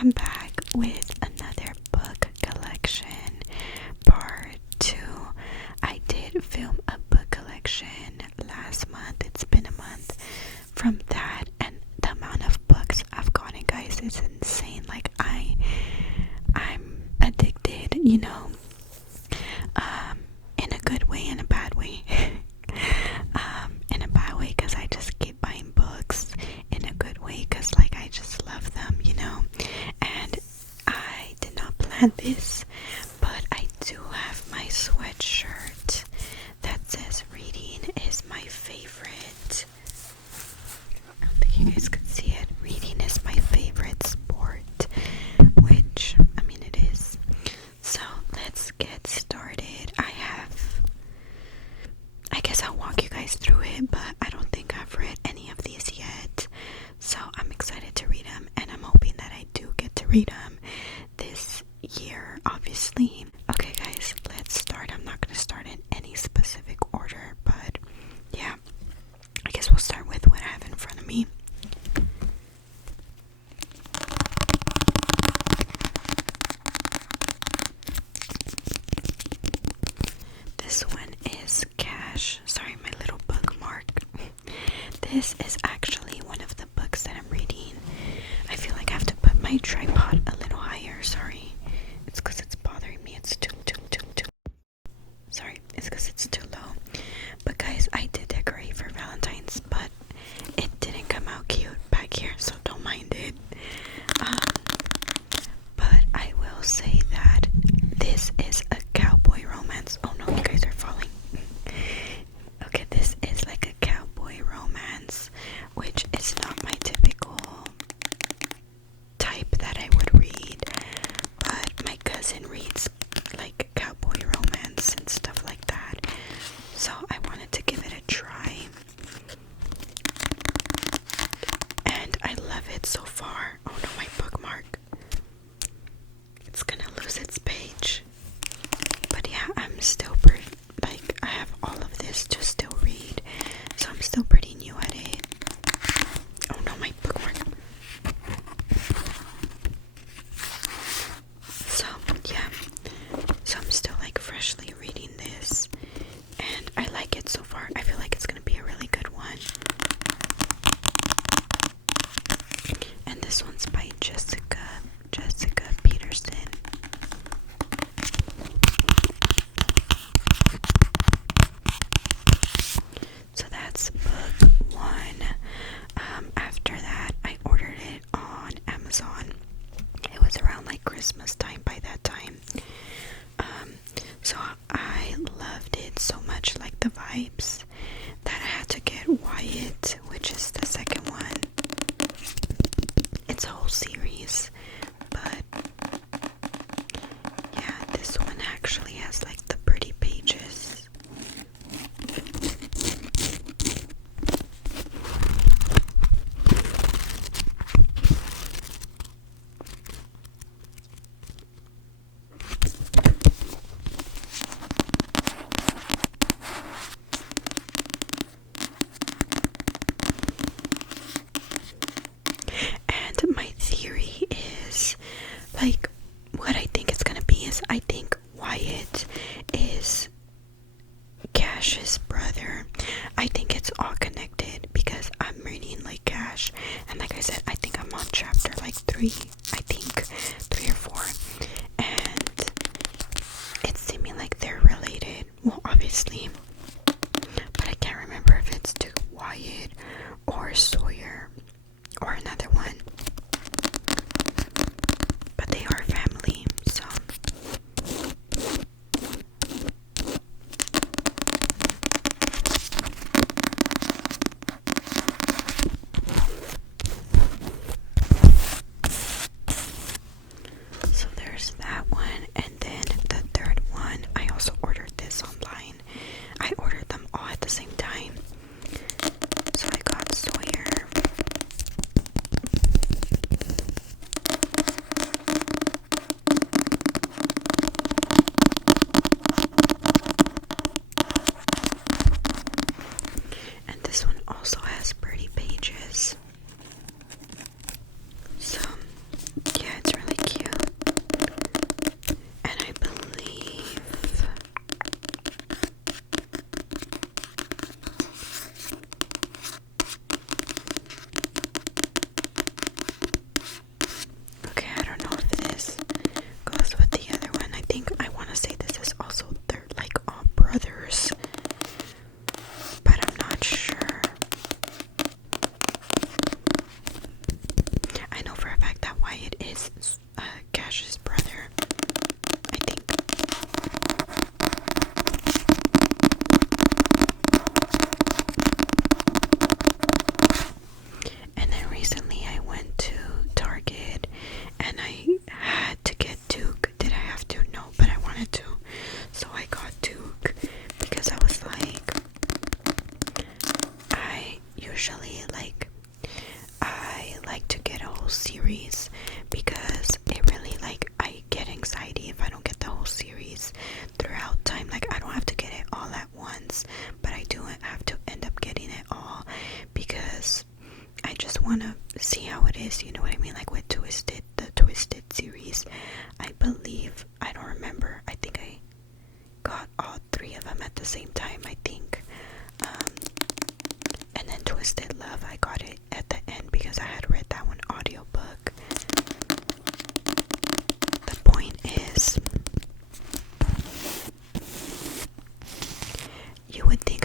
I'm back with another book collection part 2. I did film a book collection last month. It's been a month from that, and the amount of books I've gotten, guys, is insane. Like I'm addicted, you know, in a good way and a bad way. In a bad way because I just keep buying books. In a good way because like I just love them, you know. And I did not plan this, but I do have my sweatshirt that says reading is my favorite. I don't think you guys can see it. Reading is my favorite sport, which, I mean, it is. So let's get started. I guess I'll walk you guys through it, but I don't think I've read any of these yet. So I'm excited to read them, and I'm hoping that I do get to read them this year, obviously. Okay, guys, let's start. I'm not going to start in any specific order, but yeah, I guess we'll start with what I have in front of me. This one is Sorry, my little bookmark. This is actually one of the books that I'm reading. I feel like I have to put my tripod a little higher. Sorry, it's because it's bothering me. It's too. Sorry, it's because it's too low. But guys, I did decorate for Valentine's, but it didn't come out cute back here, so don't mind it. But I will say that this is a cowboy romance. Oh no, you guys are falling. Okay, this is like a cowboy romance, which is not my typical type that I would read, but my cousin reads like cowboy romance and stuff like that, so I wanted to give it a try, and I love it so far. Oh no, my bookmark. It's gonna lose its page. But yeah, I'm still I have all of this to still read, so I'm still pretty new at it. Oh no, my bookmark. So yeah, so I'm still like freshly reading this, and I like it so far. I feel like it's gonna be a really good one. And this one's by Jessica Peterson. So that's book 1. After that, I ordered it on Amazon. It was around like Christmas time by that time. So I loved it so much, like the vibes, that I had to get Wyatt, which is the second one. It's a whole series, but yeah, this one actually has like the pretty pages. And my theory is, like, what I think it's gonna be is, I think Wyatt is Cash's brother. I think it's all connected because I'm reading like Cash, and like I said, I think I'm on chapter like 3, I think 3 or 4, and it's seeming like they're related. Well, obviously, but I can't remember if it's to Wyatt or Sawyer or another one, but they are family, so there's that one. And then the third one, I also ordered this online. I ordered them all at the same time. So I got Sawyer. And this one also has pretty pages. So yeah, it's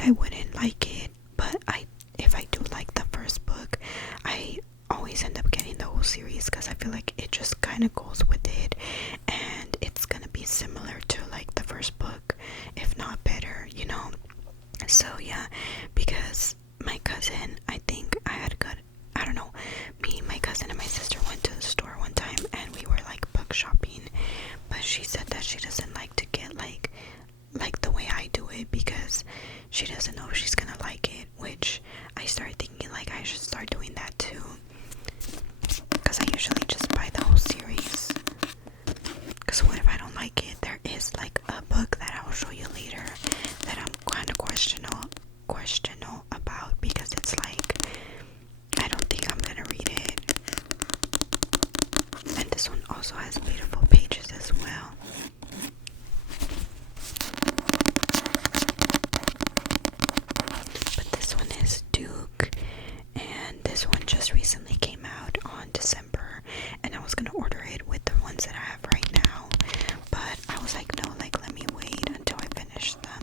I wouldn't like it, but if I do like the first book, I always end up getting the whole series because I feel like it just kind of goes with it, and it's gonna be similar to like the first book, if not better, you know. So yeah, because my cousin, I think I don't know, me, my cousin, and my sister went to the store one time and we were like book shopping, but she said that she doesn't like to get like the way I do it because she doesn't know if she's gonna like it, which I started thinking like I should start doing that too, because I usually just buy the whole series. Because what if I don't like it? There is like a book that I'll show you later that I'm kind of questionable about, because it's like I don't think I'm gonna read it. And this one also has beautiful pages as well. But this one is Duke, and this one just recently came out on December, and I was gonna order it with the ones that I have right now, but I was like, no, like let me wait until I finish them.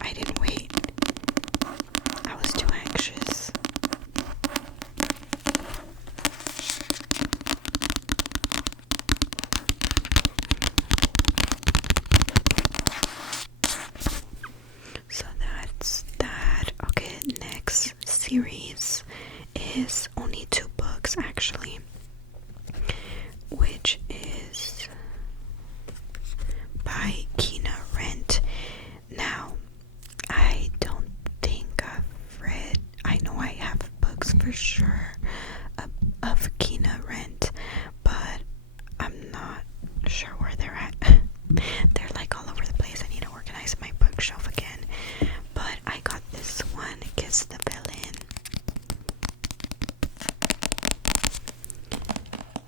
I didn't wait. I was too anxious. So that's that. Okay, next series is only 2 books actually, which is by Kina Rent. Now, I don't think I've read, I know I have books for sure of Kina Rent, but I'm not sure where they're at. They're like all over the place. I need to organize my bookshelf again. But I got this one, Kiss the Villain.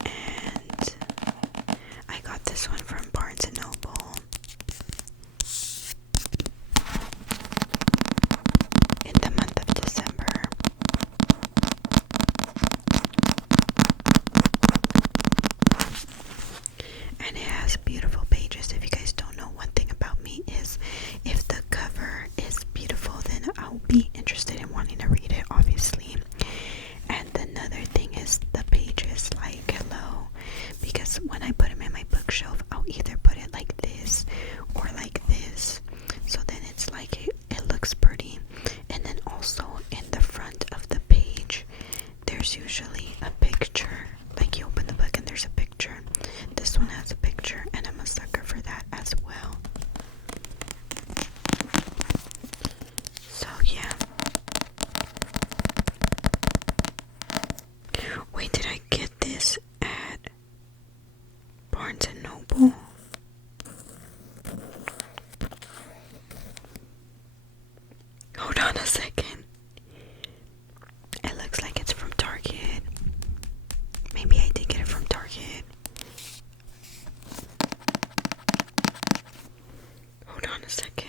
And I got this one from Barnes & Noble in the month of December. And it has beautiful pages. If you guys don't know, one thing about me is if the cover is beautiful, then I'll be interested in wanting to read it, obviously. And another thing is the pages, like, hello, because when I put them in my bookshelf, I'll either put it like this or like this, so then it's like it looks pretty. And then also in the front of the page, there's usually a picture, like you open the book and there's a picture. This one has a picture, and I'm a sucker for that as well. So yeah. Wait, did I get this at Barnes & Noble? Hold on a second. It looks like it's from Target. Maybe I did get it from Target. Hold on a second.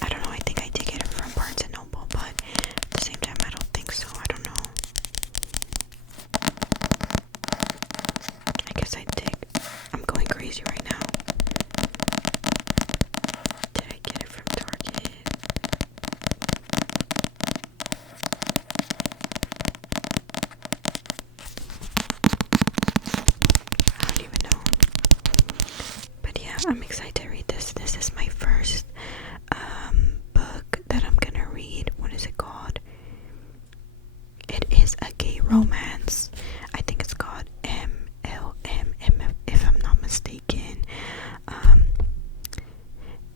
I don't know, I think I did get it from Barnes & Noble, but at the same time I don't think so. I don't know. I guess I did. I'm going crazy right now. Did I get it from Target? I don't even know. But yeah, I'm excited to read this. This is my first book that I'm gonna read. What is it called? It is a gay romance. I think it's called MLM, if I'm not mistaken.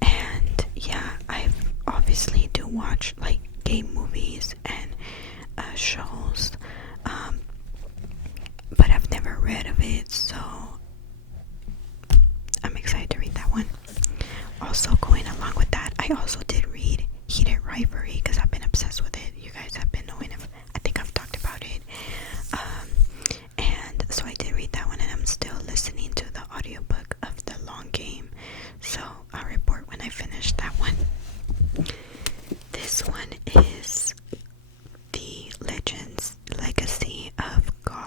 And yeah, I obviously do watch like gay movies and shows, but I've never read of it, so I'm excited to read that one. Also, going along with that, I also did read Heated Rivalry because I've been obsessed with it. You guys have been knowing of, I think I've talked about it. And so I did read that one, and I'm still listening to the audiobook of The Long Game. So I'll report when I finish that one. This one is The Legacy of God.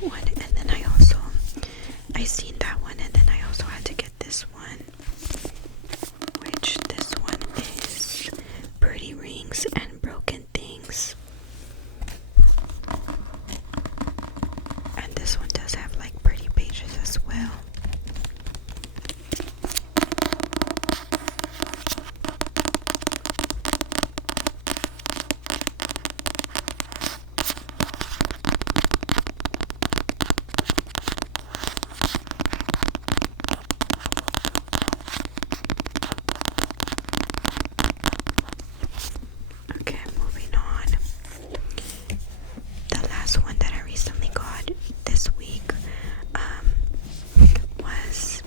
that one, and then I seen that one, and then I also had to get this one, which this one is Pretty Rings and Broken Things. And this one does have like pretty pages as well. Okay, moving on. The last one that I recently got this week was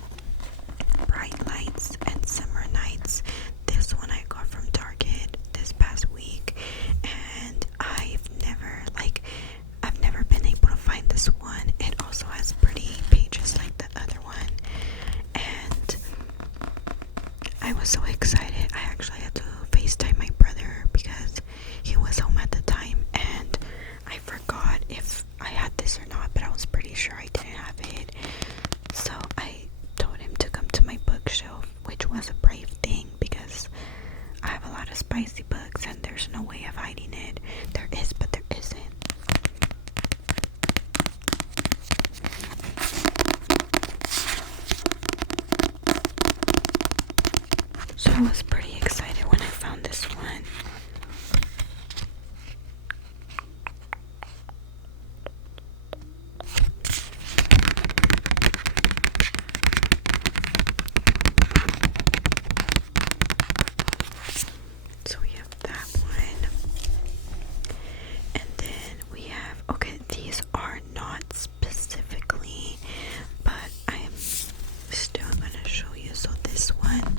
Bright Lights and Summer Nights. This one I got from Target this past week, and I've never been able to find this one. It also has pretty pages like the other one, and I was so excited. I actually had to FaceTime my brother because he was home at the time, and I forgot if I had this or not, but I was pretty sure I didn't have it. So I told him to come to my bookshelf, which was a brave thing because I have a lot of spicy books and there's no way of hiding it. There is, but there isn't. So I was pretty excited when I found this one. So we have that one. And then we have, okay, these are not specifically, but I am still gonna show you. So this one,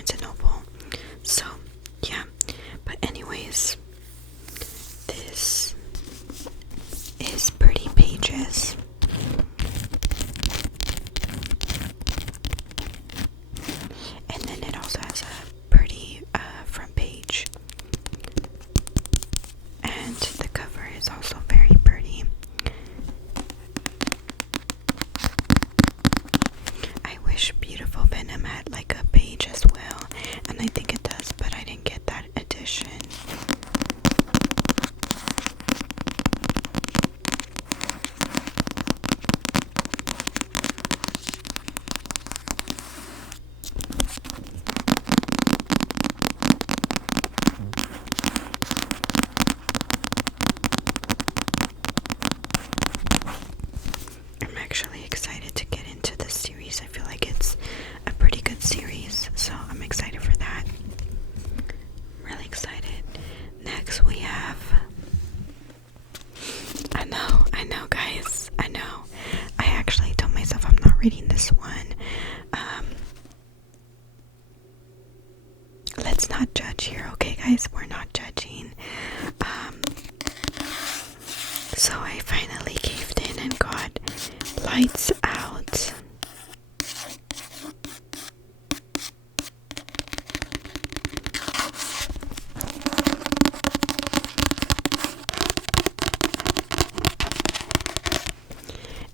Barnes and Noble. So yeah, but anyways, this is Pretty Pages. And then it also has a pretty front page. And the cover is also very pretty. I wish Beautiful Venom had like a page as well, and I think it does, but I didn't get that edition. I'm actually excited to get into this series. I feel like it's a pretty good series, so I'm excited for that. I'm really excited. Next we have, I know guys, I know. I actually told myself I'm not reading this one. Let's not judge here, okay guys? We're not judging. So I finally caved in and got Lights Out.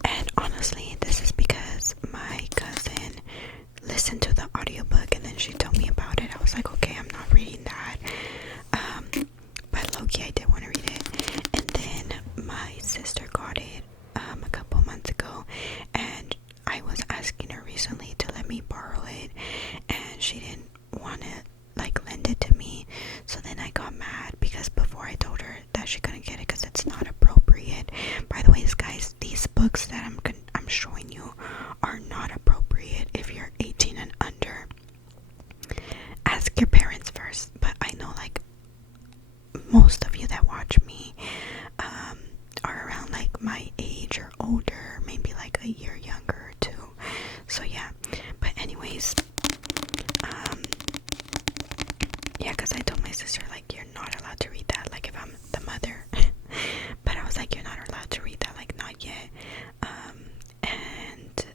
And honestly, this is because my cousin listened to the audiobook and then she told me about it. I was like, okay, I'm not reading that. But low-key, I did want to read it. And then my sister got it a couple months ago, and I was asking her recently to let me borrow it, and she didn't want to like lend it to me. So then I got mad because before I told her that she couldn't get it because it's not appropriate. By the way, guys, these books that I'm showing you are not appropriate if you're 18 and under. Ask your parents first. But I know like most of you that watch me are around like my age or older, maybe like a year younger or two. So yeah, but anyways, yeah, because I told my sister like you're not allowed to read that, like if I'm the mother. But I was like, you're not allowed to read that, like not yet. And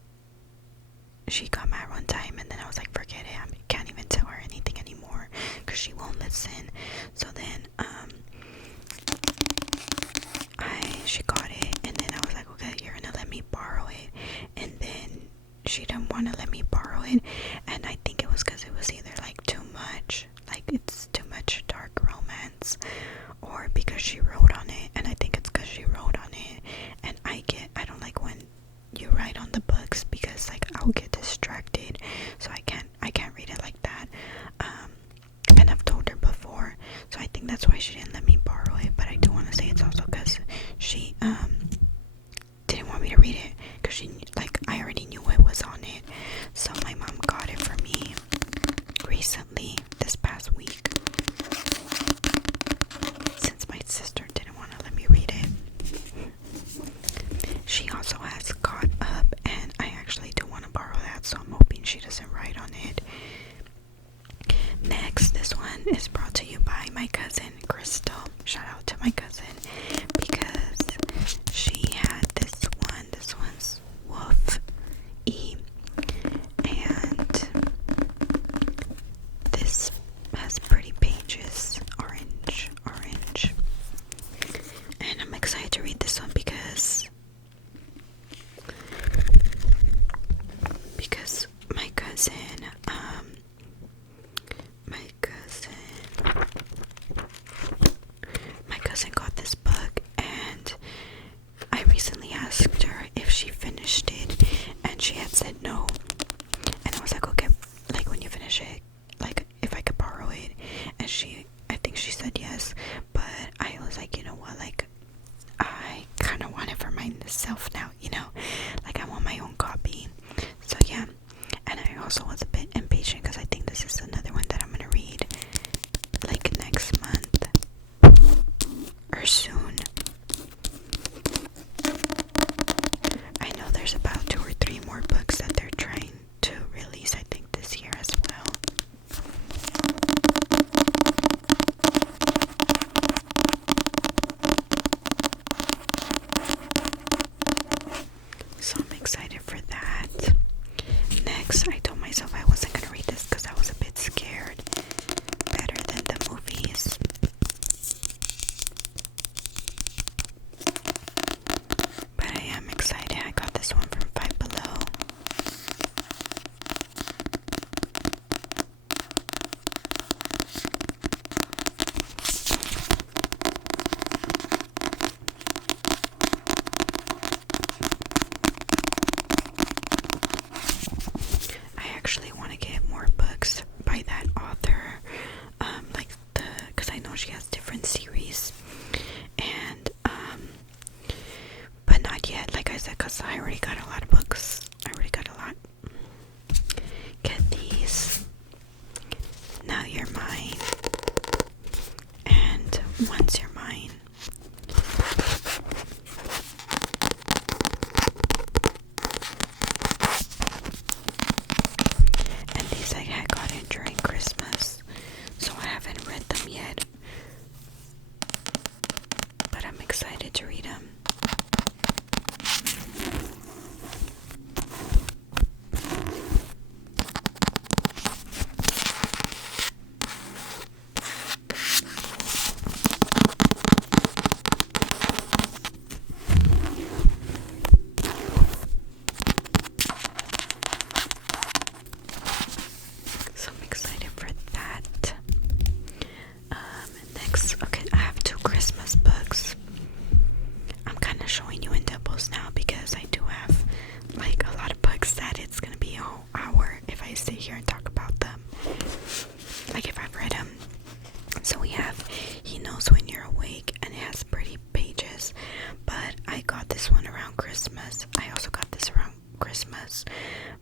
she got mad one time, and then I was like, forget it, I can't even tell her anything anymore because she won't listen. So then she got it, and then I was like, okay, you're gonna let me borrow it. And then she didn't want to let me borrow it, and I think it was because it was either like too much, like it's too much dark romance, or because she wrote on it. And I think it's because she wrote on it, and I don't like when you write on the books because like I'll get distracted, so I can't read it like that. And I've told her before, so I think that's why she didn't let me borrow it. But I do want to say it's also because she didn't want me to read it, because she like I already knew what was on it. So my mom got it for me recently, this past week, since my sister didn't want to let me read it. She also has Caught Up, and I actually do want to borrow that, so I'm hoping she doesn't write on it. Next, this one is brought to you by my cousin Crystal. Shout out to my cousin, because she had this one. This one's Wolf E, and this has Pretty Pages, orange, and I'm excited to read this one because my cousin got this you're mine. And once you're mine. And these I had gotten during Christmas, so I haven't read them yet. But I'm excited to read them. So I'm excited for that. Next, okay, I have 2 Christmas books. I'm kind of showing you in doubles now because I do have like a lot of books that it's gonna be a whole hour if I sit here and talk about them. Like if I've read them. So we have He Knows When You're Awake, and it has pretty pages. But I got this one around Christmas. I also got this around Christmas,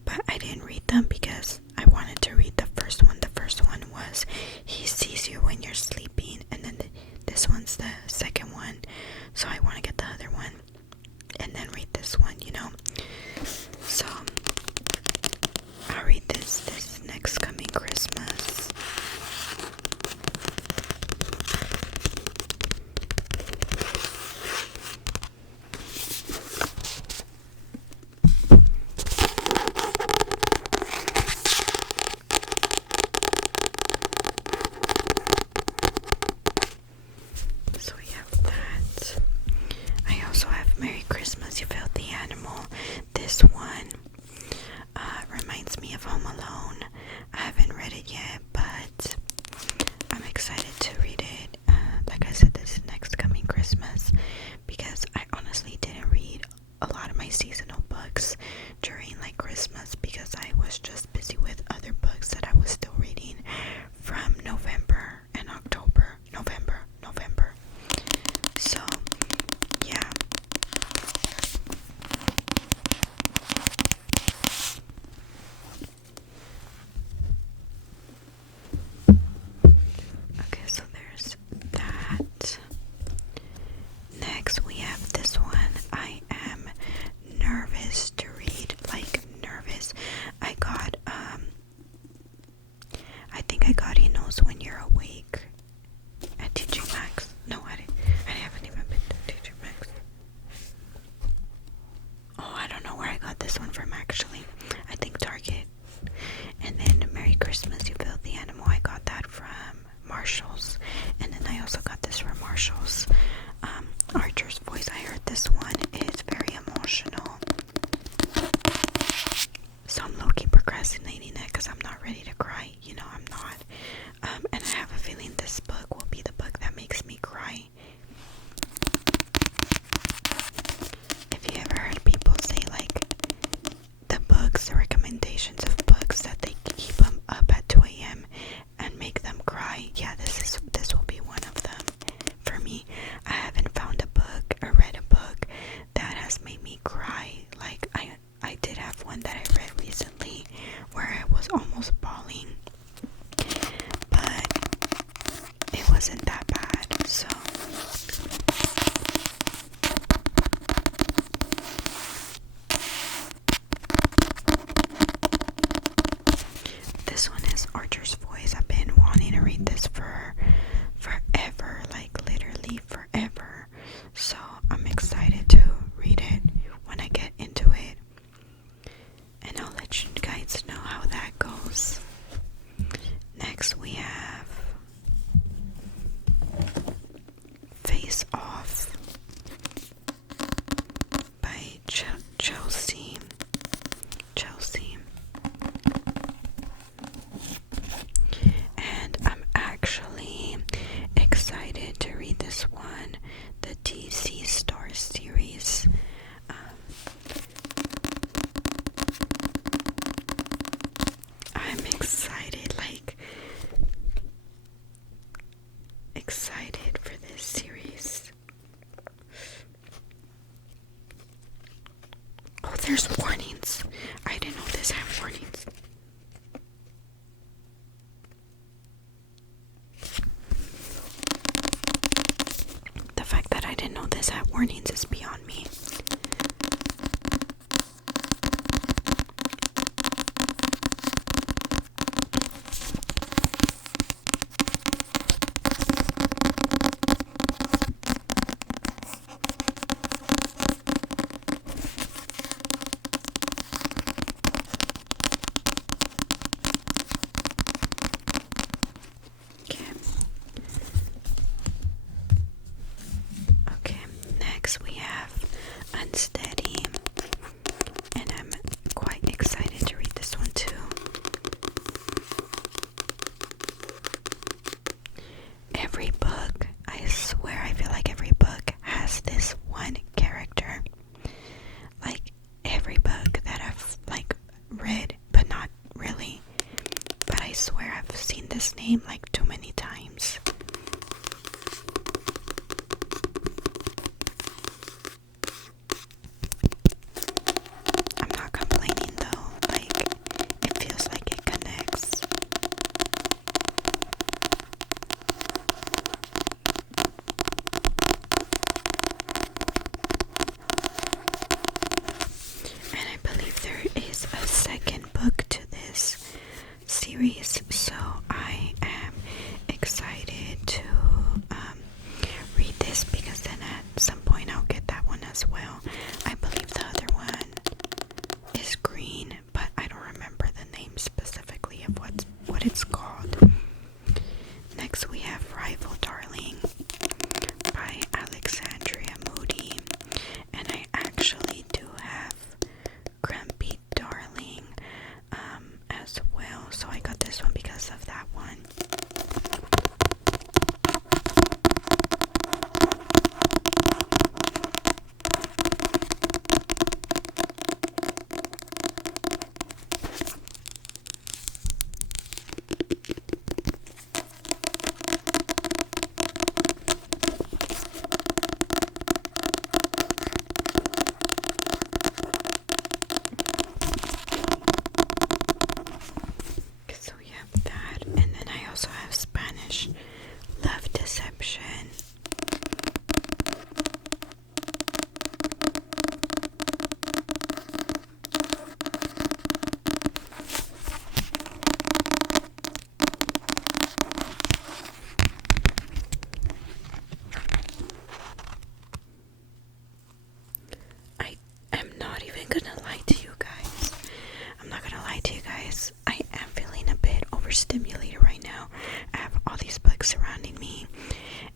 but I didn't read them because I wanted to read the first one. The first one was He Sees You When You're Sleeping, and then this one's the second one. So I want to get the other one and then read this one, you know. So I'll read this next coming Christmas. So we have that. I also have Merry Christmas, You Filthy Animal. This one reminds me of Home Alone. I haven't read it yet, but I'm excited to read it. Like I said, this is next coming Christmas because I honestly didn't read a lot of my seasonal books during like Christmas because I was just busy with other books that I was still reading from November and October. November. So, yeah. Okay, so there's that. Next, we have this one. I am nervous to read, like nervous. I got, I think I got He Knows When You're Awake at TJ Maxx. No, I haven't even been to TJ Maxx. Oh, I don't know where I got this one from actually. I think Target. And then Merry Christmas, You Filthy Animal. I got that from Marshall's. And then I also got this from Marshall's. Archer's Voice. I heard this one is very emotional. So I'm low-key procrastinating it because I'm not ready to cry. You know, I'm not. And I have a feeling this book will be the book that makes me cry. If you ever heard people say like the recommendations of books that they keep them up at 2 a.m. and make them cry, yeah, this will be one of them for me. I haven't found a book or read a book that has made me cry. Like I did have one that I read recently where I was almost bawling, but it wasn't that bad. So this one is Archer's Voice. I've been wanting to read this for forever, like literally forever. So I'm excited to read it when I get into it. And I'll let you guys know how that goes. Next we have Face Off by Chelsea. And I'm actually warnings is beyond me. Okay, next we have Unsteady, and I'm quite excited to read this one too. Every book, I swear, I feel like every book has this one character. Like every book that I've like read, but not really. But I swear I've seen this name like too many times. I'm not complaining though, like it feels like it connects. And I believe there is a second book to this series, so I am excited to read this, because then at some point I'll get that one as well. I believe the other one is green, but I don't remember the name specifically of what it's called. Next we have Rival Darling by Alexandria Moody, and I actually do have Grumpy Darling as well, so I got this one because of that one. So we have that, and then I also have Spanish Love Deception. I am not even gonna lie to you guys. I'm not gonna lie to you guys. I am feeling a bit overstimulated right now. I have all these books surrounding me,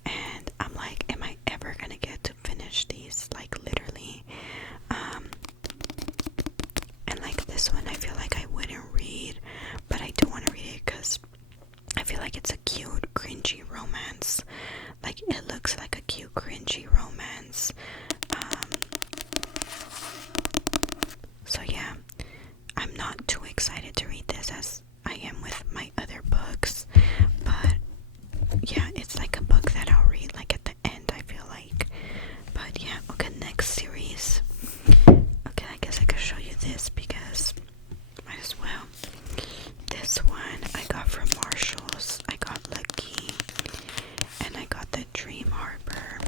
and I'm like, am I ever gonna get to finish these? Like literally. And like this one, I feel like I wouldn't read, but I do want to read it because I feel like it's a cute, cringy romance. Like it looks like a cute, cringy romance. So yeah, I'm not too excited to read this as I am with my other books, but yeah, it's like a book that I'll read like at the end, I feel like. But yeah, okay, next series. Okay, I guess I could show you this because might as well. This one I got from Marshall's. I got Lucky, and I got the Dream Harbor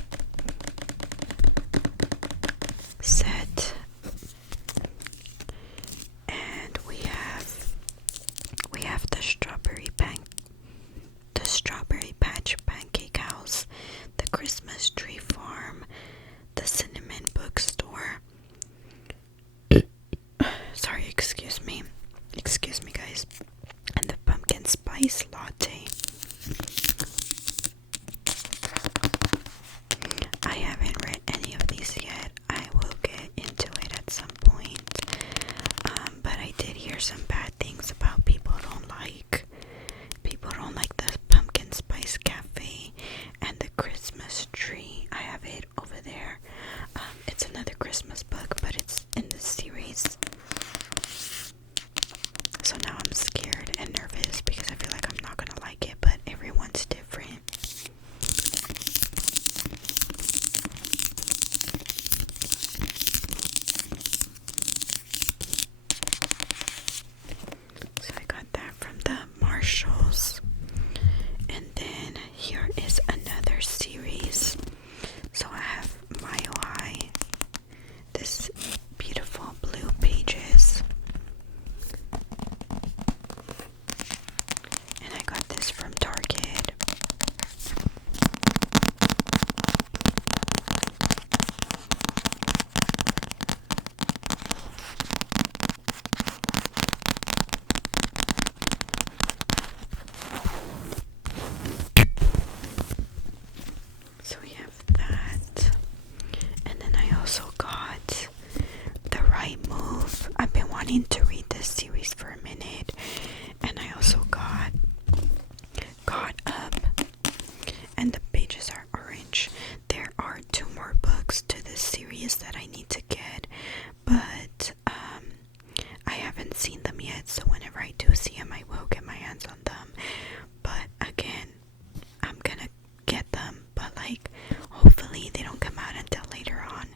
set. And we have the Strawberry Patch Pancake House, the Christmas Tree Farm, the Cinnamon Bookstore. Sorry, excuse me guys. And the Pumpkin Spice Latte. I haven't read any of these yet. I will get into it at some point. But I did hear some bad things about people don't like the Pumpkin Spice Cafe and the Christmas Tree. I have it over there. It's another Christmas book, but it's in the series. So now I'm scared and nervous because I feel like I'm not gonna like trying to read this series for a minute, and I also got caught up, and the pages are orange. There are 2 more books to this series that I need to get, but I haven't seen them yet, so whenever I do see them, I will get my hands on them. But again, I'm gonna get them, but like hopefully they don't come out until later on,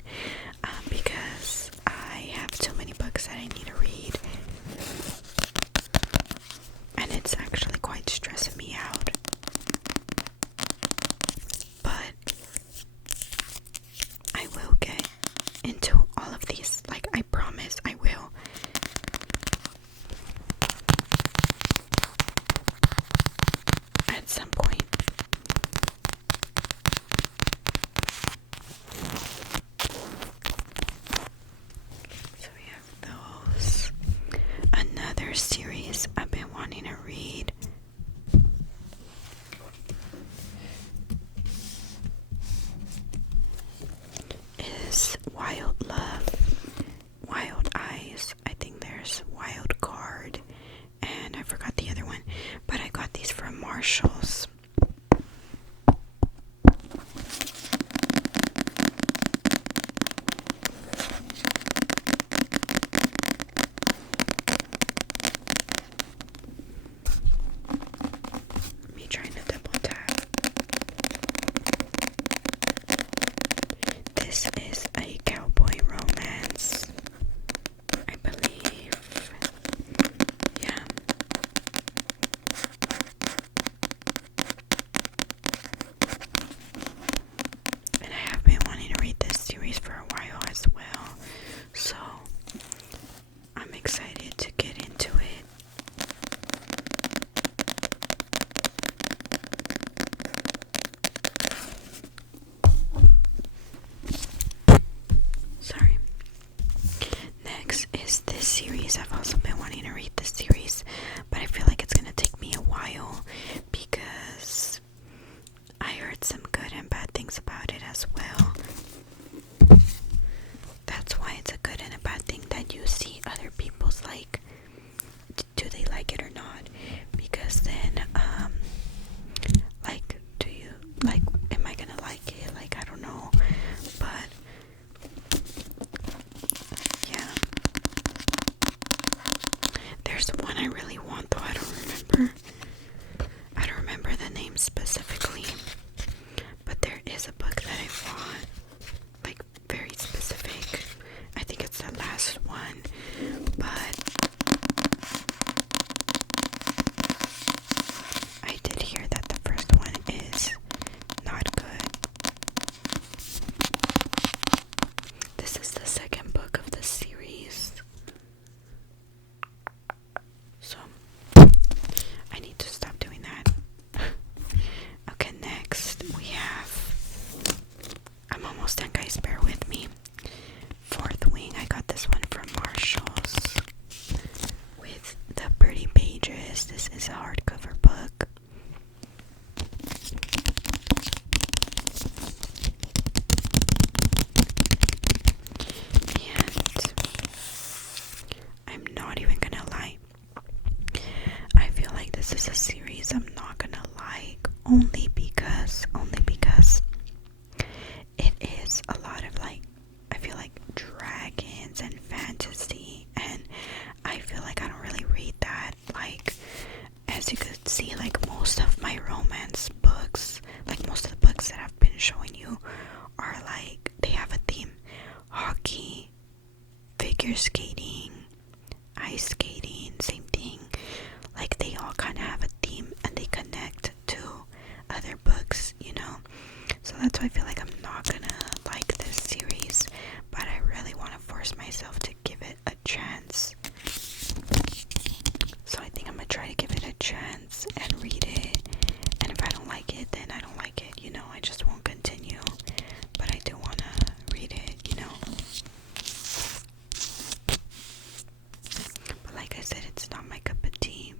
because I have too many books that I need to read, and it's actually quite stressing me out. But I will get into all of these, like I promise I will. At some point. So we have those. Another series I've been wanting to read is Wild Love, Wild Eyes. I think there's Wild Card, and I forgot the other one, but I got these from Marshall's. Me trying to double tap. This is a cowboy romance, I believe. Yeah. And I have been wanting to read this series for a while as well, so I'm excited to get into it. Sorry. Next is this series. I've also been wanting to read this series, but I feel like it's gonna take me a while because I heard some good and bad things about it as well. That's why it's a good and a bad thing that you see other people's, like, do they like it or not? Because then, like, do you, like, am I gonna like it? Like, I don't know, but yeah. There's one I really want, though I don't remember the name specifically, but there is a book that I want, like, very specific. I think it's the last one, but I did hear that the first one is not good. This is the second book of the series, so I need to stop doing that. Okay, next we have, I'm almost done, guys, bear with me. Fourth Wing. I got this one from Marshall's with the pretty pages. This is a hardcover book. And I'm not even gonna lie, I feel like this is a series I'm not gonna like, only because it is a lot of, like, I feel like dragons and fantasy, and I feel like I don't really read that. Like, as you could see, like, most of my romance books, like most of the books that I've been showing you, are like, they have a theme: hockey, figure skating, ice skating, same thing. Like, they all kind of have a theme and they connect to other books, you know? So that's why I feel like I'm not gonna like this series, but I really want to force myself to give it a chance. So I think I'm gonna try to give it a chance and read it, and if I don't like it, then I don't like it, you know? I just won't continue, but I do want to read it, you know? But like I said, it's not my cup of tea.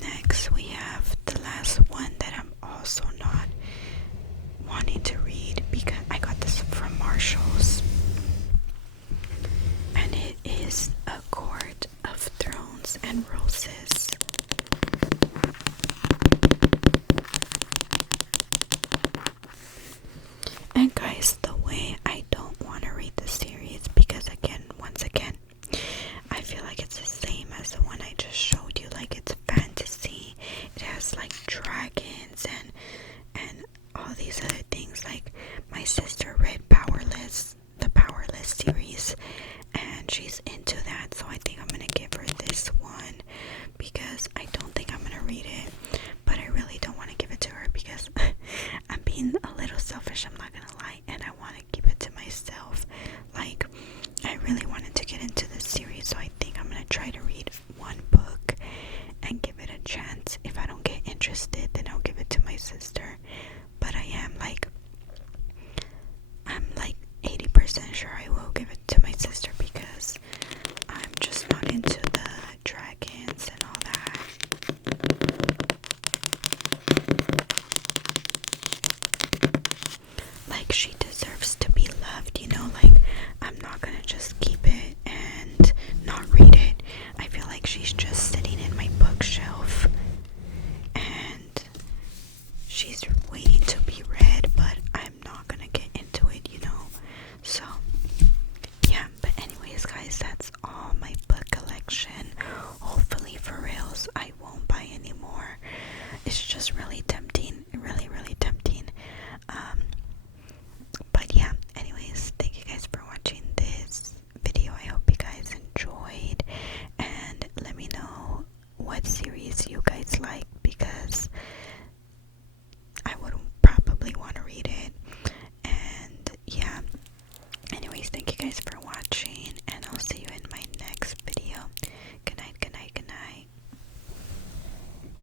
Next, we have the last one that I'm sis.